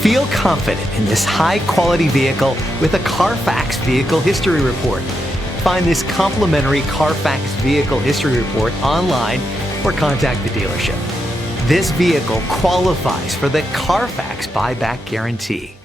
Feel confident in this high-quality vehicle with a Carfax Vehicle History Report. Find this complimentary Carfax Vehicle History Report online or contact the dealership. This vehicle qualifies for the Carfax Buyback Guarantee.